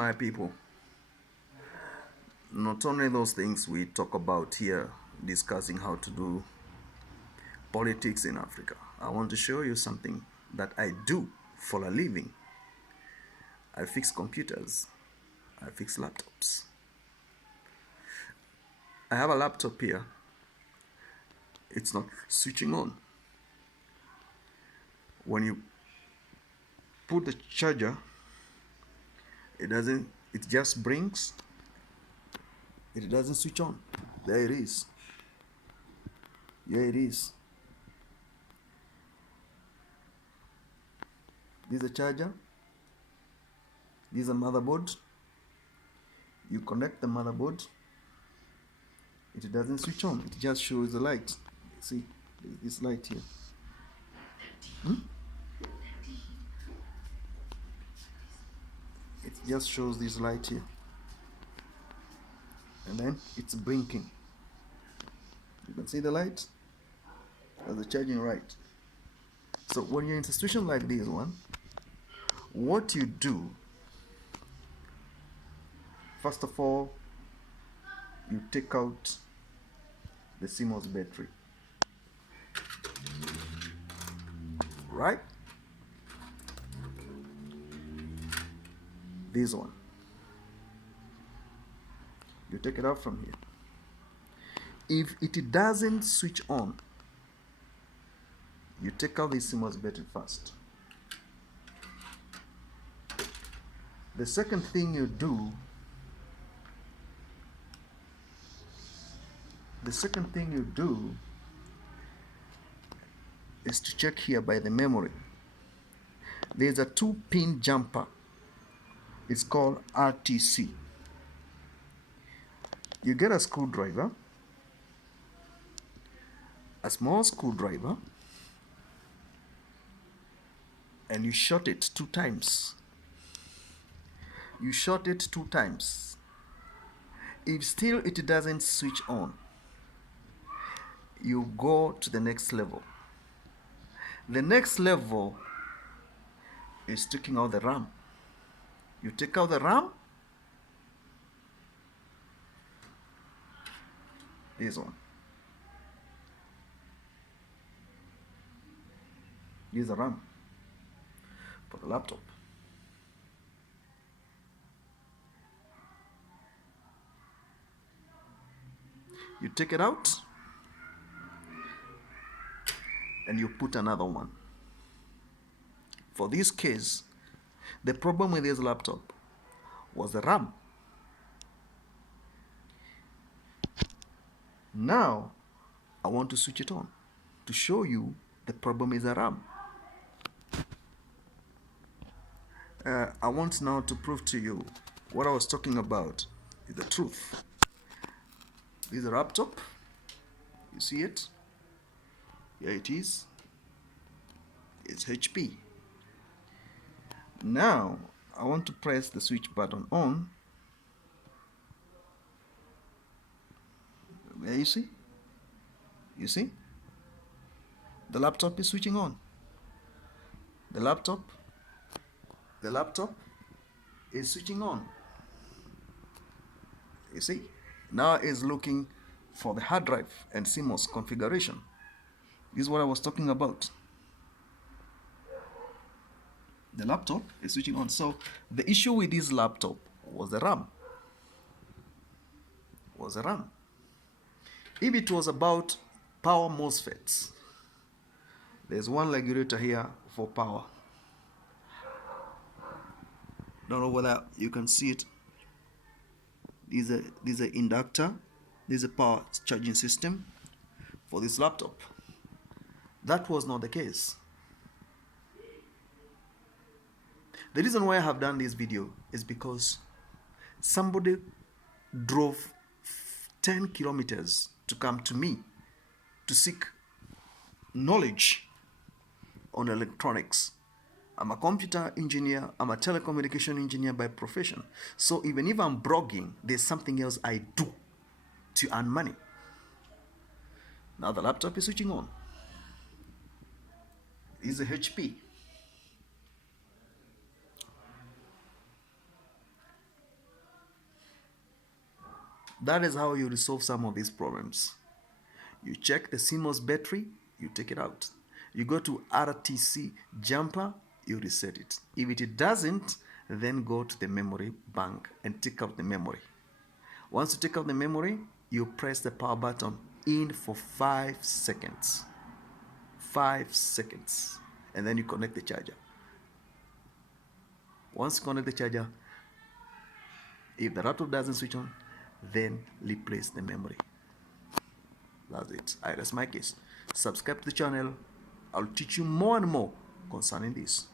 My people, not only those things we talk about here, discussing how to do politics in Africa, I want to show you something that I do for a living. I fix computers, I fix laptops. I have a laptop here, it's not switching on. When you put the charger, it just blinks, it doesn't switch on. There it is. Here it is. This is a charger, this is a motherboard. You connect the motherboard, it doesn't switch on, it just shows the light. See, this light here. It just shows this light here, and then it's blinking. You can see the light. There's the charging right. So when you're in a situation like this one, what you do, first of all, you take out the CMOS battery, right? This one. You take it out from here. If it doesn't switch on, you take out the CMOS battery first. The second thing you do, is to check here by the memory. There's a 2-pin jumper. It's called RTC. You get a screwdriver, a small screwdriver, and you short it 2 times. You short it 2 times. If still it doesn't switch on, you go to the next level. The next level is taking out the RAM. You take out the RAM, this one. Use the RAM for the laptop. You take it out and you put another one. For this case, the problem with this laptop was the RAM. Now, I want to switch it on to show you the problem is the RAM. I want now to prove to you what I was talking about is the truth. This is a laptop. You see it? Here it is. It's HP. Now, I want to press the switch button on. There you see? You see? The laptop is switching on. The laptop is switching on. You see? Now it's looking for the hard drive and CMOS configuration. This is what I was talking about. The laptop is switching on. So the issue with this laptop was the RAM. If it was about power MOSFETs, there's one regulator here for power. Don't know whether you can see it. This is an inductor. This is a power charging system for this laptop. That was not the case. The reason why I have done this video is because somebody drove 10 kilometers to come to me to seek knowledge on electronics. I'm a computer engineer, I'm a telecommunication engineer by profession. So even if I'm blogging, there's something else I do to earn money. Now the laptop is switching on. This is a HP. That is how you resolve some of these problems. You check the CMOS battery, you take it out. You go to RTC jumper, you reset it. If it doesn't, then go to the memory bank and take out the memory. Once you take out the memory, you press the power button in for 5 seconds. 5 seconds. And then you connect the charger. Once you connect the charger, if the laptop doesn't switch on, then replace the memory. That's it. I rest my case. Subscribe to the channel. I'll teach you more and more concerning this.